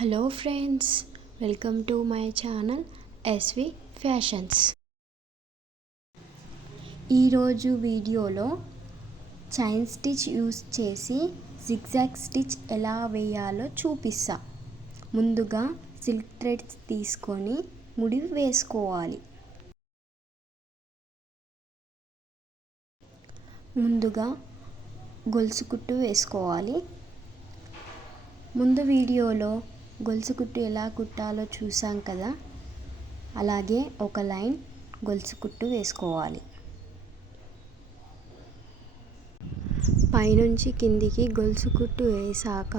Hello friends, welcome to my channel SV fashions. ఈరోజు వీడియోలో chain stitch use చేసి zigzag stitch ఎలా వేయాలో చూపిస్తా. ముందుగా సిల్క్ థ్రెడ్స్ తీసుకొని ముడి వేసుకోవాలి. ముందుగా గొలుసు కుట్టు వేసుకోవాలి. ముందు వీడియోలో గొలుసు కుట్టు ఎలా కుట్టాలో చూసాం కదా, అలాగే ఒక లైన్ గొలుసు కుట్టు వేసుకోవాలి. పైనుంచి కిందికి గొలుసు కుట్టు వేసాక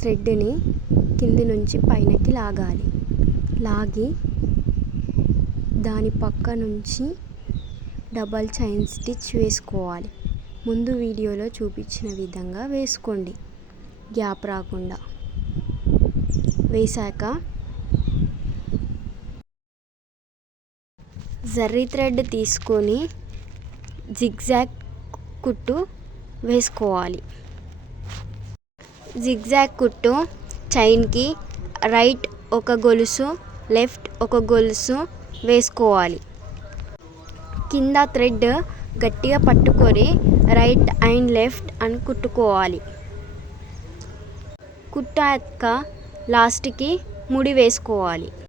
థ్రెడ్ని కింది నుంచి పైనకి లాగాలి. లాగి దాని పక్క నుంచి డబల్ చైన్ స్టిచ్ వేసుకోవాలి. ముందు వీడియోలో చూపించిన విధంగా వేసుకోండి, గ్యాప్ రాకుండా. వేసాక జర్రీ థ్రెడ్ తీసుకొని జిగ్జాగ్ కుట్టు వేసుకోవాలి. జిగ్జాగ్ కుట్టు చైన్కి రైట్ ఒక గొలుసు, లెఫ్ట్ ఒక గొలుసు వేసుకోవాలి. కింద థ్రెడ్ గట్టిగా పట్టుకొని రైట్ అండ్ లెఫ్ట్ అని కుట్టుకోవాలి. కుట్టాక లాస్ట్కి ముడి వేసుకోవాలి.